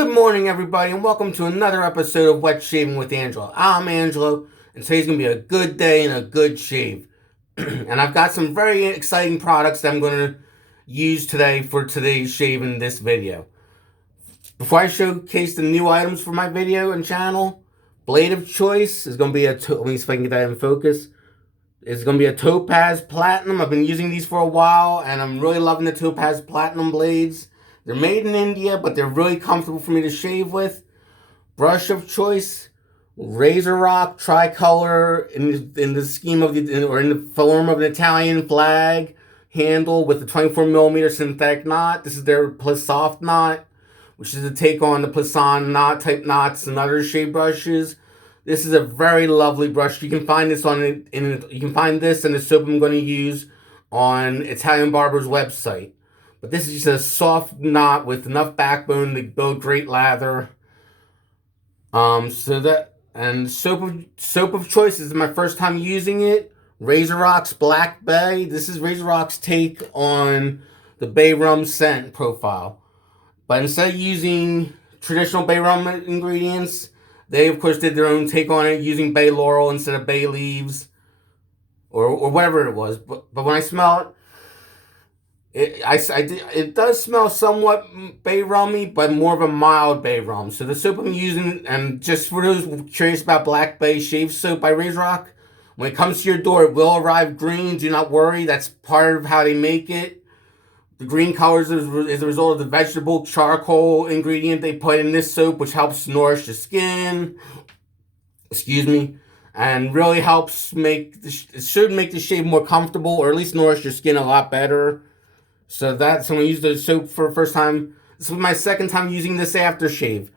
Good morning, everybody, and welcome to another episode of Wet Shaving with Angelo. I'm Angelo, and today's going to be a good day and a good shave. And I've got some very exciting products that I'm going to use today for today's shave in this video. Before I showcase the new items for my video and channel, blade of choice is going to be let me see if I can get that in focus. It's going to be a Topaz Platinum. I've been using these for a while, and I'm really loving the Topaz Platinum blades. They're made in India, but they're really comfortable for me to shave with. Brush of choice, Razorock tricolor in the scheme of or in the form of an Italian flag handle with the 24mm synthetic knot. This is their soft knot, which is a take on the Plisson knot type knots and other shave brushes. This is a very lovely brush. You can find this you can find this and the soap I'm going to use on Italian Barber's website. But this is just a soft knot with enough backbone to build great lather. Soap of choice. This is my first time using it. Razorock's Black Bay. This is Razorock's take on the bay rum scent profile. But instead of using traditional bay rum ingredients, they of course did their own take on it using bay laurel instead of bay leaves or whatever it was. But when I smell it, it does smell somewhat bay rummy, but more of a mild bay rum. So the soap I'm using, and just for those curious about Black Bay Shave Soap by Razorock, when it comes to your door, it will arrive green. Do not worry. That's part of how they make it. The green color is a result of the vegetable charcoal ingredient they put in this soap, which helps nourish the skin. Excuse me. And really helps it should make the shave more comfortable, or at least nourish your skin a lot better. So I'm going to use the soap for the first time. This was my second time using this aftershave.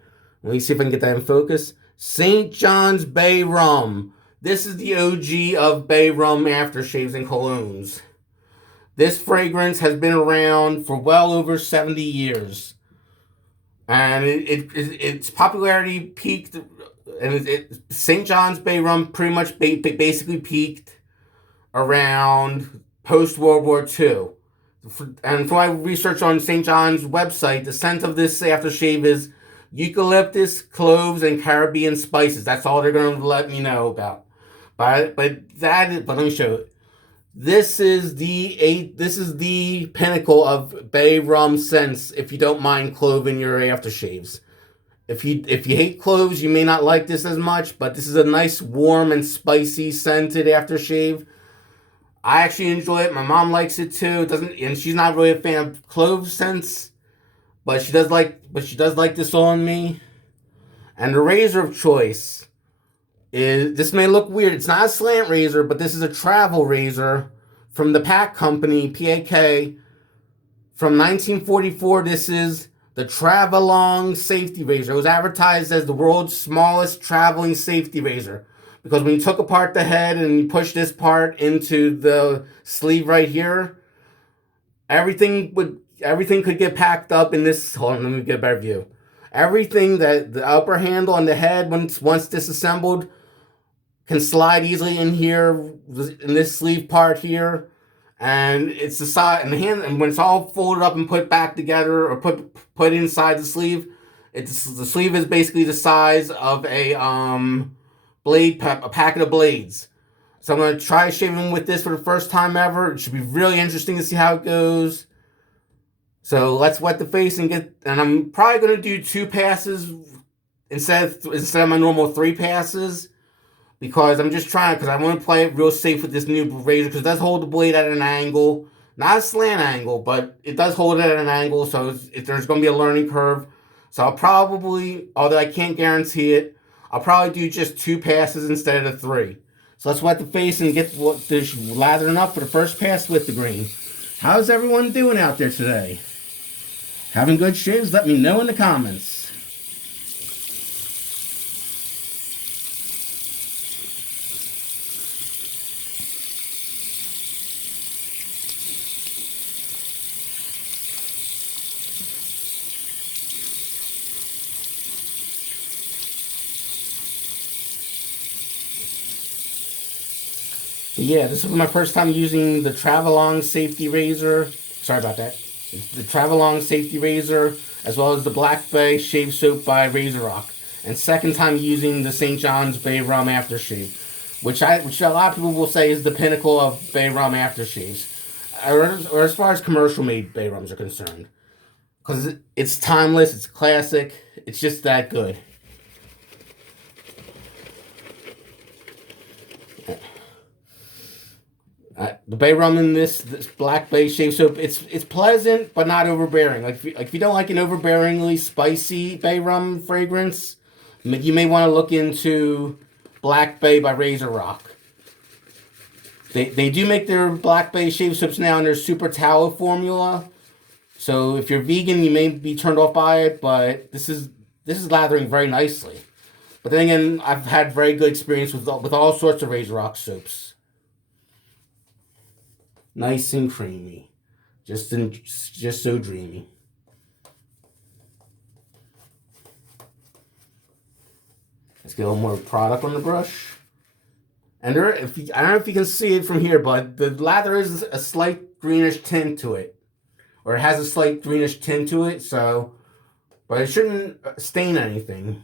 Let me see if I can get that in focus. St. John's Bay Rum. This is the OG of Bay Rum aftershaves and colognes. This fragrance has been around for well over 70 years. And its popularity peaked, and St. John's Bay Rum pretty much basically peaked around post-World War II. And from my research on St. John's website, the scent of this aftershave is eucalyptus, cloves, and Caribbean spices. That's all they're going to let me know about. But let me show it. This is the pinnacle of bay rum scents. If you don't mind clove in your aftershaves, if you hate cloves, you may not like this as much. But this is a nice, warm, and spicy scented aftershave. I actually enjoy it. My mom likes it too. And she's not really a fan of clove scents, but she does like this on me. And the razor of choice is, this may look weird. It's not a slant razor, but this is a travel razor from the Pack Company, PAK, from 1944. This is the Travalong safety razor. It was advertised as the world's smallest traveling safety razor, because when you took apart the head and you pushed this part into the sleeve right here, everything could get packed up in this. Hold on, let me get a better view. Everything that the upper handle on the head, once disassembled, can slide easily in here, in this sleeve part here. And it's the side and the hand, and when it's all folded up and put back together or put inside the sleeve, the sleeve is basically the size of a packet of blades. So I'm going to try shaving with this for the first time ever. It should be really interesting to see how it goes. So let's wet the face and I'm probably going to do 2 passes instead of my normal 3 passes, because I'm just because I want to play it real safe with this new razor, because it does hold the blade at an angle. Not a slant angle, but it does hold it at an angle, so there's going to be a learning curve. So I'll probably, although I can't guarantee it, I'll probably do just 2 passes instead of 3. So let's wet the face and get this lathering up for the first pass with the green. How's everyone doing out there today? Having good shaves? Let me know in the comments. Yeah, this was my first time using the Travalong safety razor. Sorry about that. The Travalong safety razor. as well as the Black Bay Shave Soap by Razorock. And second time using the St. John's Bay Rum aftershave, which a lot of people will say is the pinnacle of Bay Rum aftershaves, or as far as commercial made Bay Rums are concerned, because it's timeless, it's classic, it's just that good. The bay rum in this Black Bay Shave Soap, it's pleasant but not overbearing. If you don't like an overbearingly spicy bay rum fragrance, you may want to look into Black Bay by Razorock. They do make their Black Bay Shave Soaps now in their super tallow formula. So if you're vegan, you may be turned off by it, but this is lathering very nicely. But then again, I've had very good experience with all sorts of Razorock soaps. Nice and creamy. Just so dreamy. Let's get a little more product on the brush. And I don't know if you can see it from here, but the lather is a slight greenish tint to it. Or it has a slight greenish tint to it, so... But it shouldn't stain anything.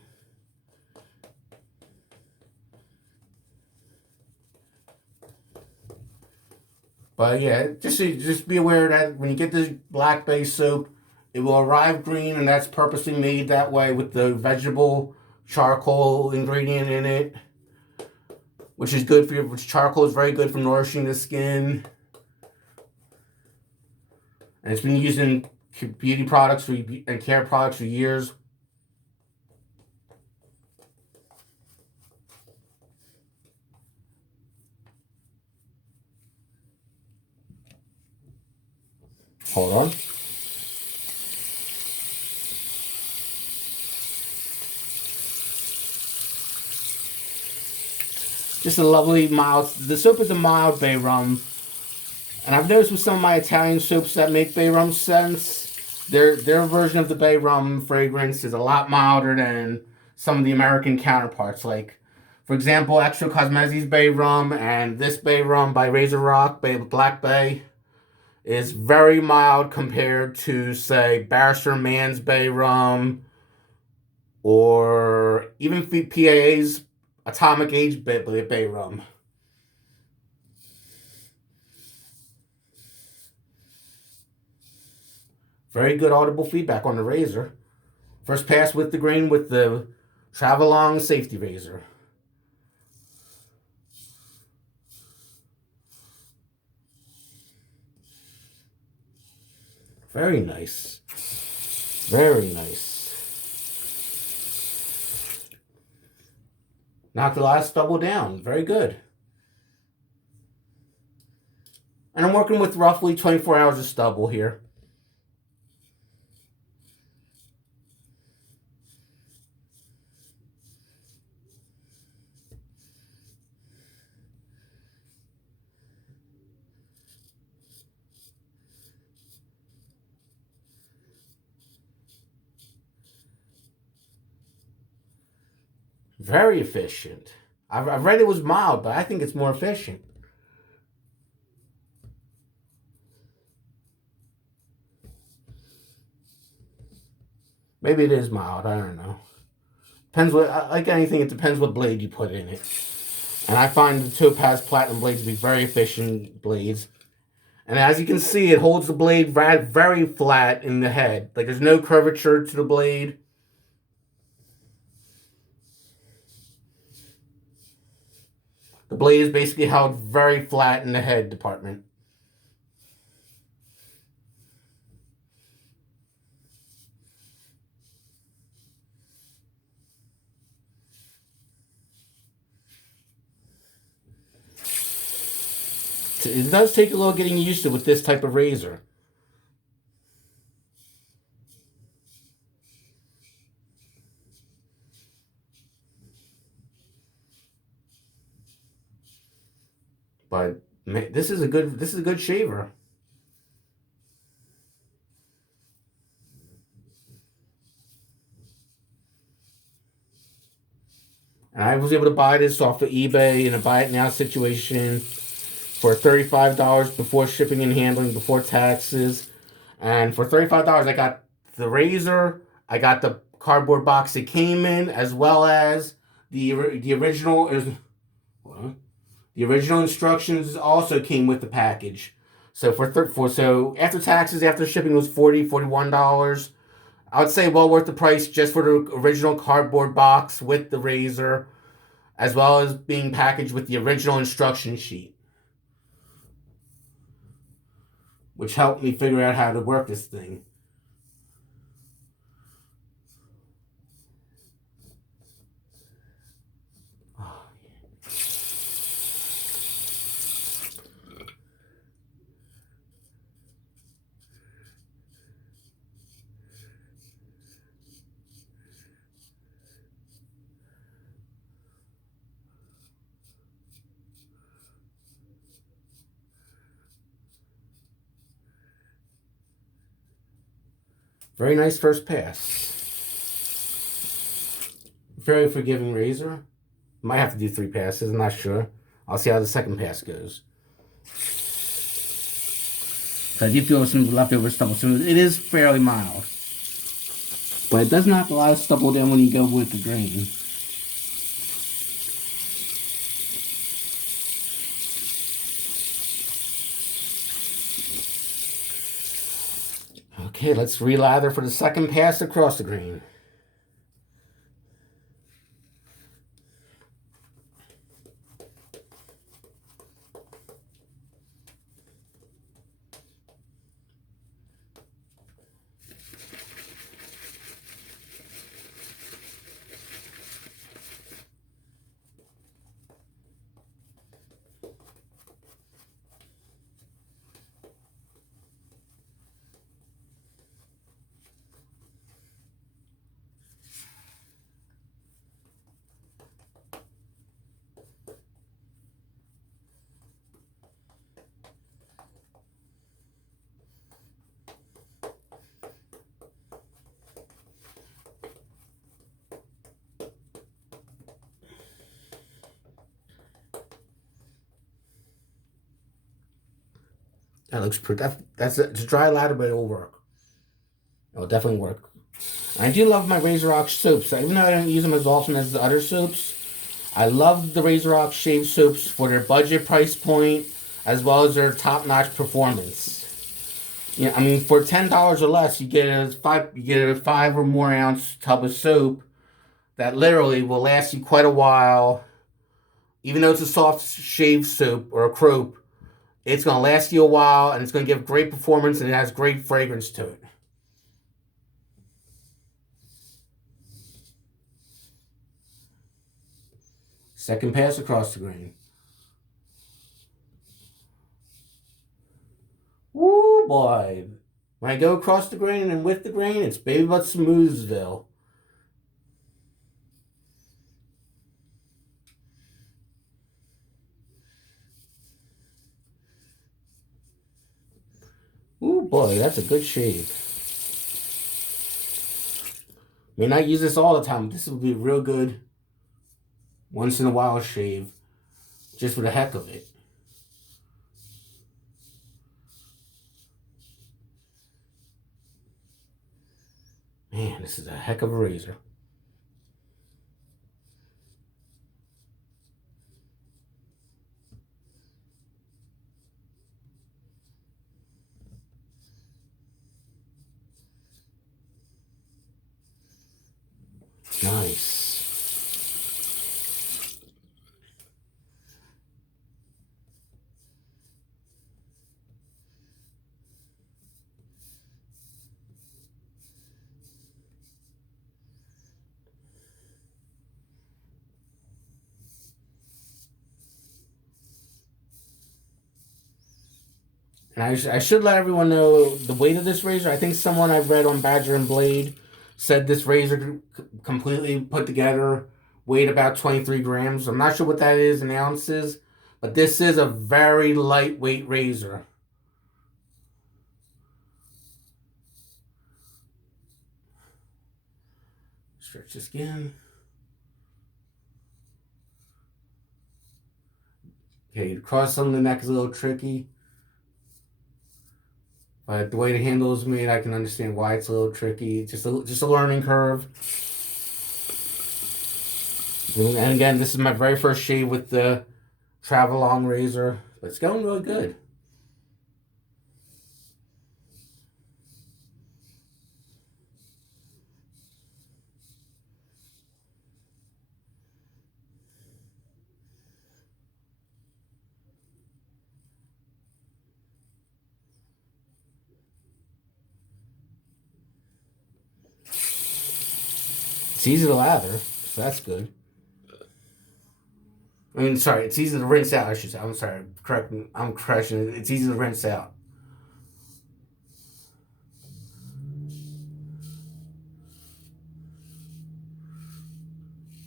But yeah, just be aware that when you get this Black Bay soap, it will arrive green, and that's purposely made that way with the vegetable charcoal ingredient in it, which is good for your. Which charcoal is very good for nourishing the skin, and it's been used in beauty products and care products for years. Hold on. Just a lovely mild. The soap is a mild bay rum, and I've noticed with some of my Italian soaps that make bay rum scents, their version of the bay rum fragrance is a lot milder than some of the American counterparts. Like, for example, Extra Cosmesi's bay rum and this bay rum by Razorock, Black Bay, is very mild compared to, say, Barrister Mann's Bay Rum, or even PAA's Atomic Age Bay Rum. Very good audible feedback on the razor. First pass with the grain with the Travalong safety razor. Very nice. Very nice. Knocked the last stubble down. Very good. And I'm working with roughly 24 hours of stubble here. Very efficient. I've read it was mild, but I think it's more efficient. Maybe it is mild. I don't know. Depends what, like anything, it depends what blade you put in it. And I find the Topaz Platinum blades to be very efficient blades. And as you can see, it holds the blade very flat in the head. Like, there's no curvature to the blade. The blade is basically held very flat in the head department. It does take a little getting used to with this type of razor. But man, this is a good shaver. And I was able to buy this off of eBay in a buy it now situation for $35 before shipping and handling, before taxes. And for $35, I got the razor. I got the cardboard box it came in, as well as the original. The original instructions also came with the package. So so after taxes, after shipping was $41. I would say well worth the price just for the original cardboard box with the razor, as well as being packaged with the original instruction sheet, which helped me figure out how to work this thing. Very nice first pass. Very forgiving razor. Might have to do 3 passes, I'm not sure. I'll see how the second pass goes. So I do feel some leftover stubble. So it is fairly mild. But it does knock a lot of stubble down when you go with the grain. Okay, let's relather for the second pass across the grain. That looks pretty. That's it's a dry ladder, but it'll work. It'll definitely work. I do love my Razorock soaps. Even though I don't use them as often as the other soaps, I love the Razorock shave soaps for their budget price point, as well as their top-notch performance. Yeah, I mean, for $10 or less, you get a 5 or more ounce tub of soap that literally will last you quite a while. Even though it's a soft shave soap or a croap, it's going to last you a while, and it's going to give great performance, and it has great fragrance to it. Second pass across the grain. Woo, boy. When I go across the grain and with the grain, it's baby but Smoothsville. Ooh, boy, that's a good shave. May not use this all the time, but this will be a real good once in a while shave, just for the heck of it. Man, this is a heck of a razor. Nice. And I should let everyone know the weight of this razor. I think someone I've read on Badger and Blade said this razor completely put together weighed about 23 grams. I'm not sure what that is in ounces, but this is a very lightweight razor. Stretch the skin. Okay, cross on the neck is a little tricky. But the way the handle is made, I can understand why it's a little tricky. Just a learning curve. And again, this is my very first shave with the Travalong razor. But it's going really good. It's easy to lather, so that's good. I mean, sorry, it's easy to rinse out, I should say. I'm sorry, I'm correcting it. It's easy to rinse out.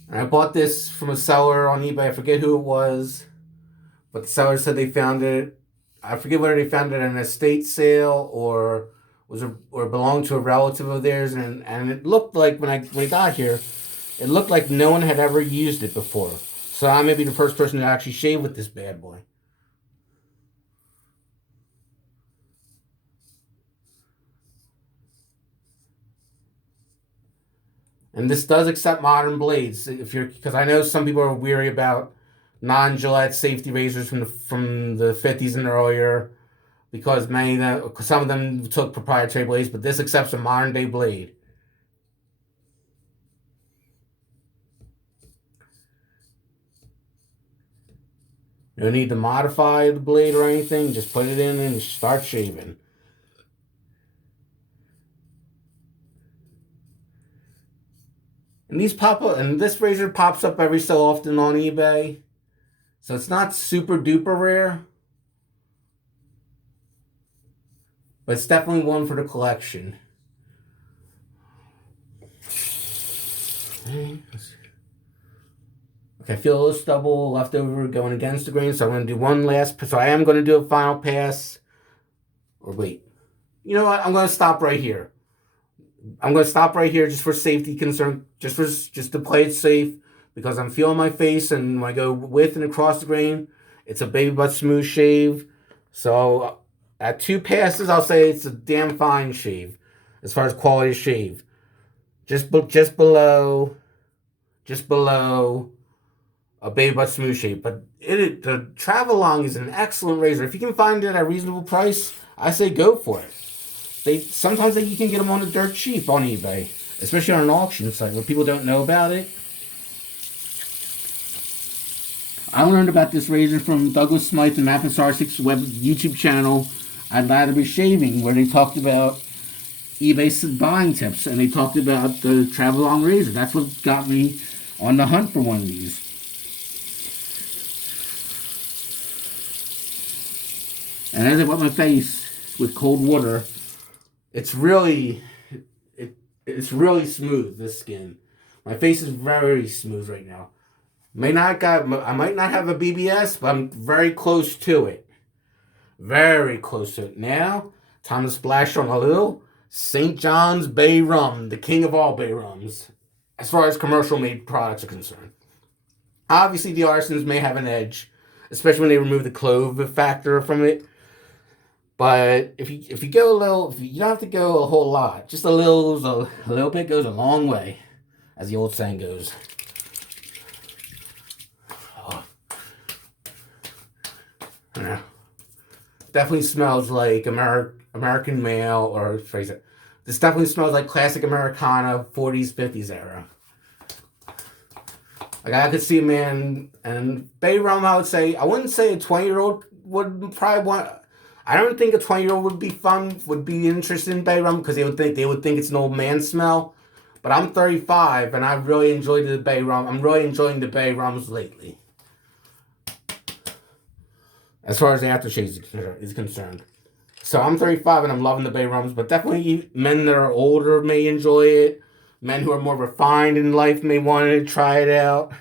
And I bought this from a seller on eBay. I forget who it was, but the seller said they found it. I forget whether they found it at an estate sale or belonged to a relative of theirs, and it looked like when I got here, it looked like no one had ever used it before. So I may be the first person to actually shave with this bad boy. And this does accept modern blades. Because I know some people are weary about non-Gillette safety razors from the 50s and earlier, because some of them took proprietary blades, but this accepts a modern day blade. You don't need to modify the blade or anything. Just put it in and start shaving. And this razor pops up every so often on eBay. So it's not super duper rare. But it's definitely one for the collection. Okay, I feel a little stubble left over going against the grain, so I'm going to do one last. So I am going to do a final pass. Or wait. You know what? I'm going to stop right here. I'm going to stop right here just for safety concern, just to play it safe, because I'm feeling my face, and when I go with and across the grain, it's a baby butt smooth shave. So at 2 passes, I'll say it's a damn fine shave as far as quality of shave. Just below a baby butt smooth shave. But the Travalong is an excellent razor. If you can find it at a reasonable price, I say go for it. Sometimes you can get them on the dirt cheap on eBay, especially on an auction site where people don't know about it. I learned about this razor from Douglas Smythe and Matt Sarsik's YouTube channel, I'd Rather Be Shaving, where they talked about eBay buying tips, and they talked about the Travalong razor. That's what got me on the hunt for one of these. And as I wet my face with cold water, it's really smooth, this skin. My face is very smooth right now. I might not have a BBS, but I'm very close to it. Very close to it. Now, time to splash on a little St. John's Bay Rum, the king of all Bay Rums, as far as commercial made products are concerned. Obviously, the artisans may have an edge, especially when they remove the clove factor from it. But if you go a little, you don't have to go a whole lot. Just a little bit goes a long way, as the old saying goes. Oh. Yeah. Definitely smells like American male, or phrase it. This definitely smells like classic Americana, 40s, 50s era. Like I could see a man, and Bay Rum, I wouldn't say a 20-year-old would probably want. I don't think a 20-year-old would be interested in Bay Rum, because they would think it's an old man smell. But I'm 35, and I've really enjoyed the Bay Rum. I'm really enjoying the Bay Rums lately, as far as the aftershave is concerned. So I'm 35, and I'm loving the Bay Rums. But definitely men that are older may enjoy it. Men who are more refined in life may want to try it out.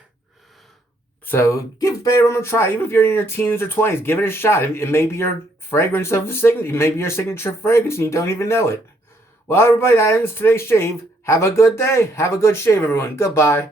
So give Bay Rum a try. Even if you're in your teens or 20s, give it a shot. It may be your fragrance of the signature. It may be your signature fragrance, and you don't even know it. Well, everybody, that ends today's shave. Have a good day. Have a good shave, everyone. Goodbye.